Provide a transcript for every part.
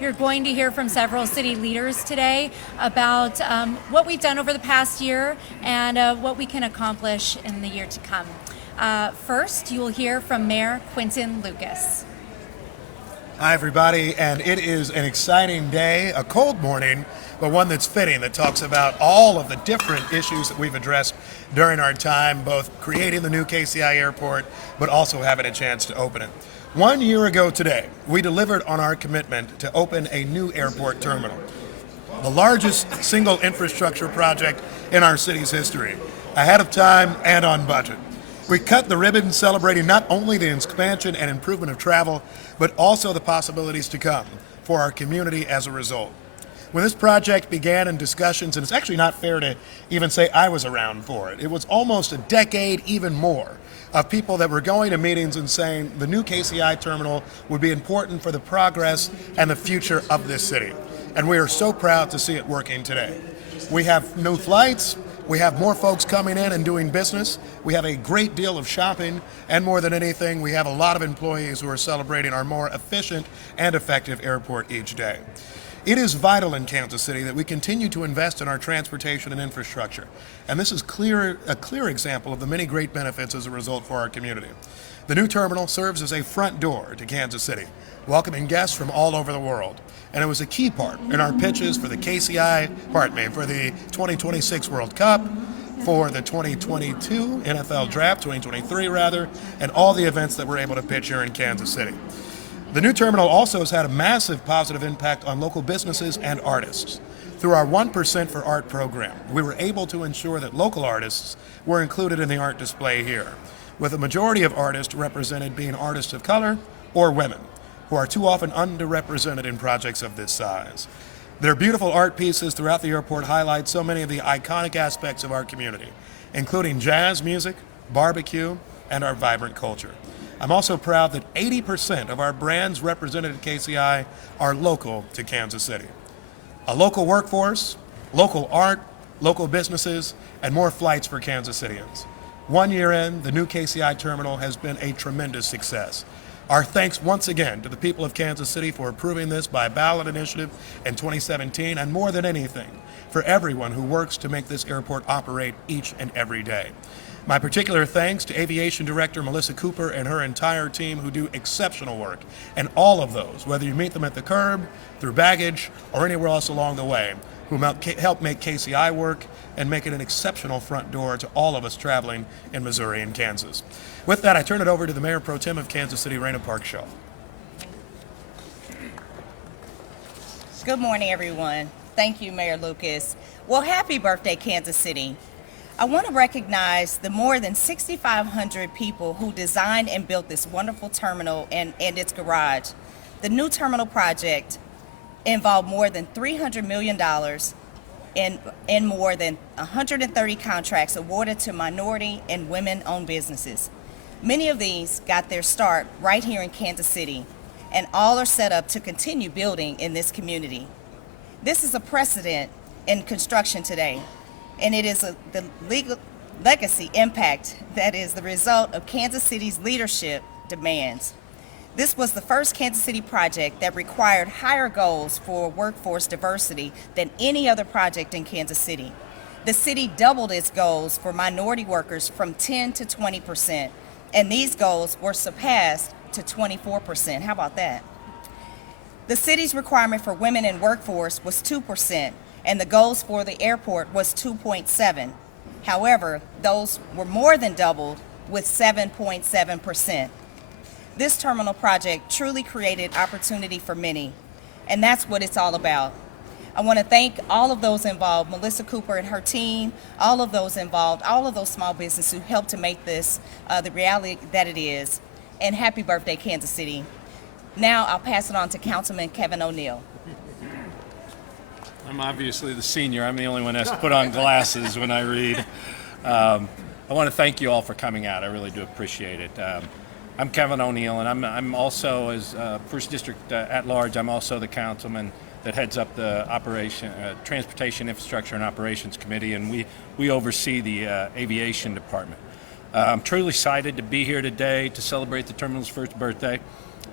You're going to hear from several city leaders today about what we've done over the past year and what we can accomplish in the year to come. First, you will hear from Mayor Quinton Lucas. Hi, everybody, and it is an exciting day, a cold morning, but one that's fitting, that talks about all of the different issues that we've addressed during our time, both creating the new KCI airport, but also having a chance to open it. 1 year ago today, we delivered on our commitment to open a new airport terminal, the largest single infrastructure project in our city's history, ahead of time and on budget. We cut the ribbon celebrating not only the expansion and improvement of travel, but also the possibilities to come for our community as a result. When this project began in discussions, and it's actually not fair to even say I was around for it, it was almost a decade, even more, of people that were going to meetings and saying the new KCI terminal would be important for the progress and the future of this city. And we are so proud to see it working today. We have new flights. We have more folks coming in and doing business. We have a great deal of shopping, and more than anything, we have a lot of employees who are celebrating our more efficient and effective airport each day. It is vital in Kansas City that we continue to invest in our transportation and infrastructure, and this is a clear example of the many great benefits as a result for our community. The new terminal serves as a front door to Kansas City, welcoming guests from all over the world. And it was a key part in our pitches for the for the 2026 World Cup, for the 2022 NFL Draft, 2023 rather, and all the events that we're able to pitch here in Kansas City. The new terminal also has had a massive positive impact on local businesses and artists. Through our 1% for Art program, we were able to ensure that local artists were included in the art display here, with a majority of artists represented being artists of color or women, who are too often underrepresented in projects of this size. Their beautiful art pieces throughout the airport highlight so many of the iconic aspects of our community, including jazz music, barbecue, and our vibrant culture. I'm also proud that 80% of our brands represented at KCI are local to Kansas City. A local workforce, local art, local businesses, and more flights for Kansas Cityans. 1 year in, the new KCI terminal has been a tremendous success. Our thanks once again to the people of Kansas City for approving this by ballot initiative in 2017, and more than anything, for everyone who works to make this airport operate each and every day. My particular thanks to Aviation Director Melissa Cooper and her entire team, who do exceptional work, and all of those, whether you meet them at the curb, through baggage, or anywhere else along the way, who help make KCI work and make it an exceptional front door to all of us traveling in Missouri and Kansas. With that, I turn it over to the Mayor Pro Tem of Kansas City, Raina Park Shaw. Good morning, everyone. Thank you, Mayor Lucas. Well, happy birthday, Kansas City. I want to recognize the more than 6,500 people who designed and built this wonderful terminal and its garage. The new terminal project involved more than $300 million in more than 130 contracts awarded to minority and women-owned businesses. Many of these got their start right here in Kansas City, and all are set up to continue building in this community. This is a precedent in construction today, and it is the legal legacy impact that is the result of Kansas City's leadership demands. This was the first Kansas City project that required higher goals for workforce diversity than any other project in Kansas City. The city doubled its goals for minority workers from 10 to 20%, and these goals were surpassed to 24%. How about that? The city's requirement for women in workforce was 2%, and the goals for the airport was 2.7. However, those were more than doubled with 7.7%. This terminal project truly created opportunity for many, and that's what it's all about. I want to thank all of those involved, Melissa Cooper and her team, all of those involved, all of those small businesses who helped to make this the reality that it is. And happy birthday, Kansas City. Now I'll pass it on to Councilman Kevin O'Neill. I'm obviously the senior. I'm the only one that has to put on glasses when I read. I want to thank you all for coming out. I really do appreciate it. I'm Kevin O'Neill, and I'm also, as First District at large, I'm also the councilman that heads up the Transportation Infrastructure and Operations Committee, and we oversee the Aviation Department. I'm truly excited to be here today to celebrate the terminal's first birthday.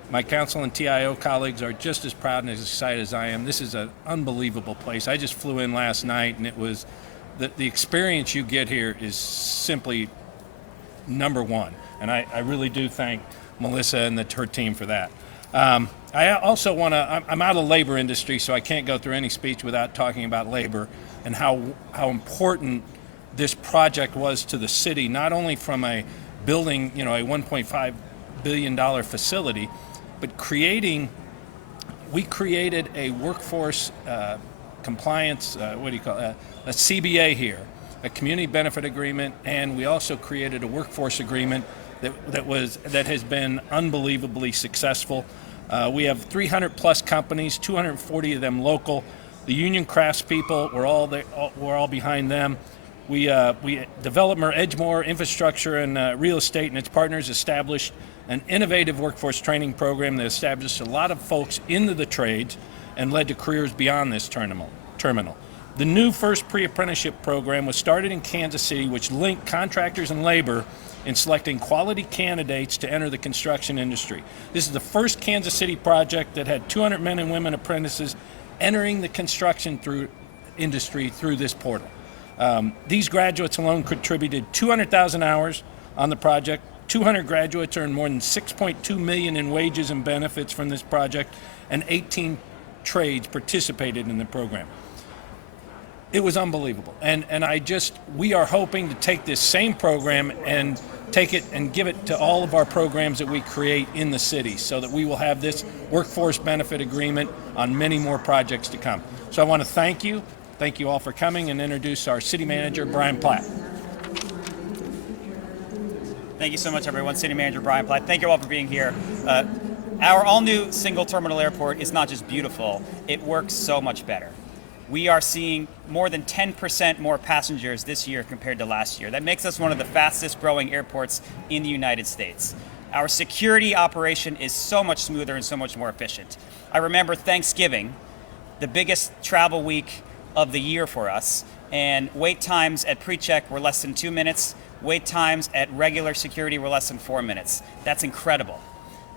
My council and TIO colleagues are just as proud and as excited as I am. This is an unbelievable place. I just flew in last night, and it was the experience you get here is simply number one. And I really do thank Melissa and her team for that. I also want to, I'm out of labor industry, so I can't go through any speech without talking about labor and how important this project was to the city, not only from a building, a $1.5 billion facility, but we created a workforce compliance, a CBA here, a community benefit agreement, and we also created a workforce agreement that has been unbelievably successful. We have 300 plus companies, 240 of them local. The union craftspeople, we're all behind them. We Developer Edgemore Infrastructure and Real Estate and its partners established an innovative workforce training program that established a lot of folks into the trades and led to careers beyond this terminal. The new first pre-apprenticeship program was started in Kansas City, which linked contractors and labor in selecting quality candidates to enter the construction industry. This is the first Kansas City project that had 200 men and women apprentices entering the construction industry through this portal. These graduates alone contributed 200,000 hours on the project. 200 graduates earned more than $6.2 million in wages and benefits from this project, and 18 trades participated in the program. It was unbelievable, and we are hoping to take this same program and take it and give it to all of our programs that we create in the city, so that we will have this workforce benefit agreement on many more projects to come. So I want to thank you all for coming, and introduce our city manager, Brian Platt. Thank you so much, everyone. City Manager Brian Platt. Thank you all for being here. Our all-new single terminal airport is not just beautiful, it works so much better. We are seeing more than 10% more passengers this year compared to last year. That makes us one of the fastest growing airports in the United States. Our security operation is so much smoother and so much more efficient. I remember Thanksgiving, the biggest travel week of the year for us, and wait times at pre-check were less than 2 minutes. Wait times at regular security were less than 4 minutes. That's incredible.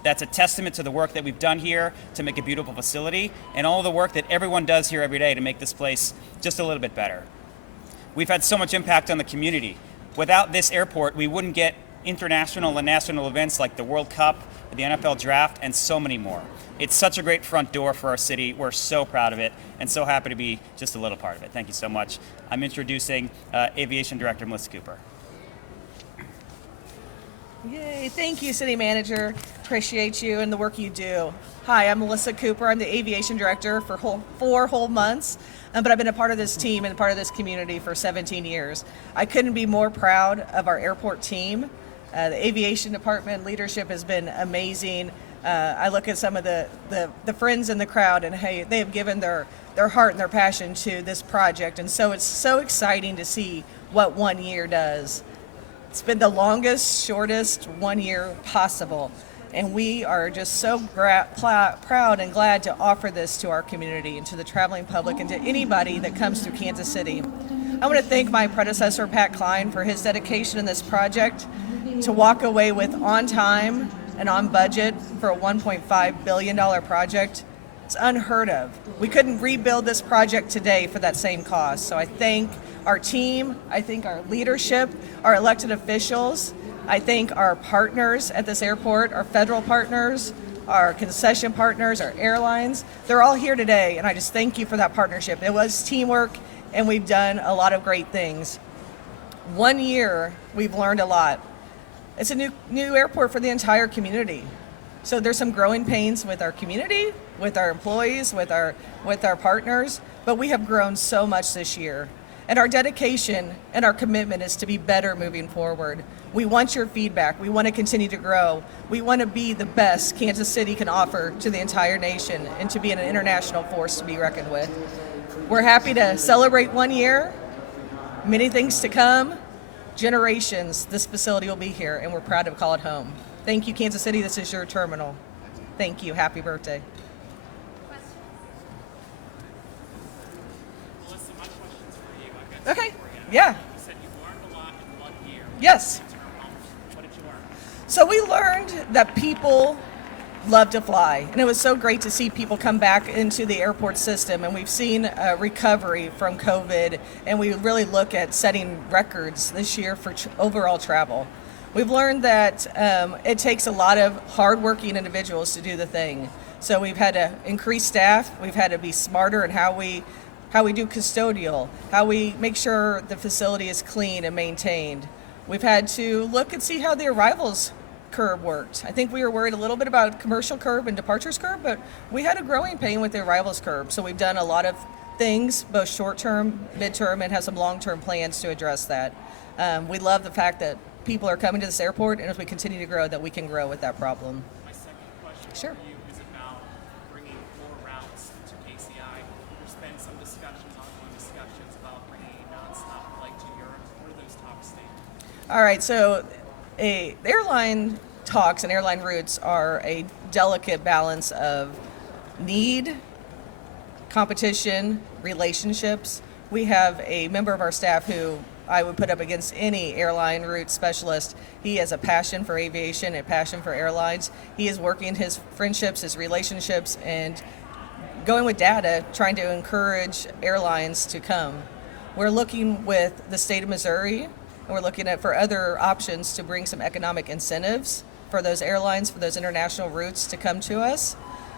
That's a testament to the work that we've done here to make a beautiful facility, and all the work that everyone does here every day to make this place just a little bit better. We've had so much impact on the community. Without this airport, we wouldn't get international and national events like the World Cup, the NFL Draft, and so many more. It's such a great front door for our city. We're so proud of it and so happy to be just a little part of it. Thank you so much. I'm introducing Aviation Director Melissa Cooper. Yay, thank you, City Manager. Appreciate you and the work you do. Hi, I'm Melissa Cooper. I'm the Aviation Director for 4 whole months, but I've been a part of this team and part of this community for 17 years. I couldn't be more proud of our airport team. The aviation department leadership has been amazing. I look at some of the friends in the crowd, and hey, they have given their heart and their passion to this project, and so it's so exciting to see what 1 year does. It's been the longest, shortest 1 year possible, and we are just so proud and glad to offer this to our community and to the traveling public and to anybody that comes to Kansas City. I want to thank my predecessor, Pat Klein, for his dedication in this project to walk away with on time and on budget for a $1.5 billion project. It's unheard of. We couldn't rebuild this project today for that same cost. So I thank our team, I thank our leadership, our elected officials, I thank our partners at this airport, our federal partners, our concession partners, our airlines. They're all here today, and I just thank you for that partnership. It was teamwork, and we've done a lot of great things. 1 year, we've learned a lot. It's a new airport for the entire community. So there's some growing pains with our community, with our employees, with our partners, but we have grown so much this year. And our dedication and our commitment is to be better moving forward. We want your feedback. We want to continue to grow. We want to be the best Kansas City can offer to the entire nation and to be an international force to be reckoned with. We're happy to celebrate 1 year, many things to come, generations. This facility will be here, and we're proud to call it home. Thank you, Kansas City. This is your terminal. Thank you. Happy birthday. Melissa, my question's for you. I've got Okay. two for you. Yeah. You said you learned a lot in 1 year. Yes. What did you learn? So we learned that people love to fly. And it was so great to see people come back into the airport system. And we've seen a recovery from COVID. And we really look at setting records this year for overall travel. We've learned that it takes a lot of hardworking individuals to do the thing. So we've had to increase staff. We've had to be smarter in how we do custodial, how we make sure the facility is clean and maintained. We've had to look and see how the arrivals curve worked. I think we were worried a little bit about commercial curve and departures curve, but we had a growing pain with the arrivals curve. So we've done a lot of things, both short-term, mid-term, and have some long-term plans to address that. We love the fact that people are coming to this airport, and as we continue to grow, that we can grow with that problem. My second question Sure. for you is about bringing more routes to KCI. There's been some discussions, ongoing discussions about bringing a nonstop flight to Europe. What are those talks stand? All right, so airline talks and airline routes are a delicate balance of need, competition, relationships. We have a member of our staff who I would put up against any airline route specialist. He has a passion for aviation, a passion for airlines. He is working his friendships, his relationships, and going with data, trying to encourage airlines to come. We're looking with the state of Missouri, and we're looking at for other options to bring some economic incentives for those airlines, for those international routes to come to us.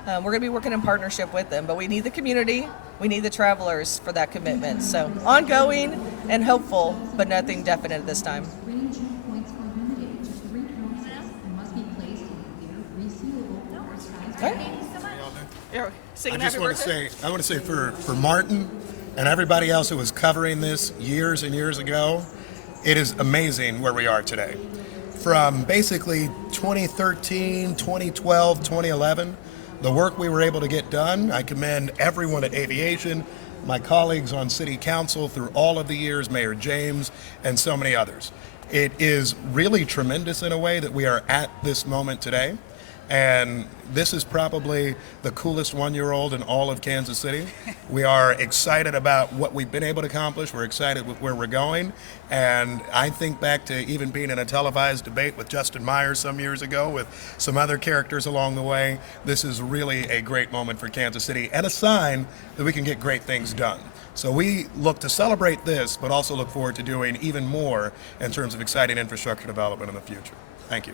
We're going to be working in partnership with them, but we need the community, we need the travelers for that commitment. So ongoing and hopeful, but nothing definite at this time. Screening checkpoints are limited to 3 counselors and must be placed in clear, resealable or size. I want to say for Martin and everybody else who was covering this years and years ago, it is amazing where we are today. From basically 2013, 2012, 2011, the work we were able to get done, I commend everyone at Aviation, my colleagues on City Council through all of the years, Mayor James, and so many others. It is really tremendous in a way that we are at this moment today. And this is probably the coolest one-year-old in all of Kansas City. We are excited about what we've been able to accomplish. We're excited with where we're going. And I think back to even being in a televised debate with Justin Myers some years ago with some other characters along the way. This is really a great moment for Kansas City and a sign that we can get great things done. So we look to celebrate this, but also look forward to doing even more in terms of exciting infrastructure development in the future. Thank you.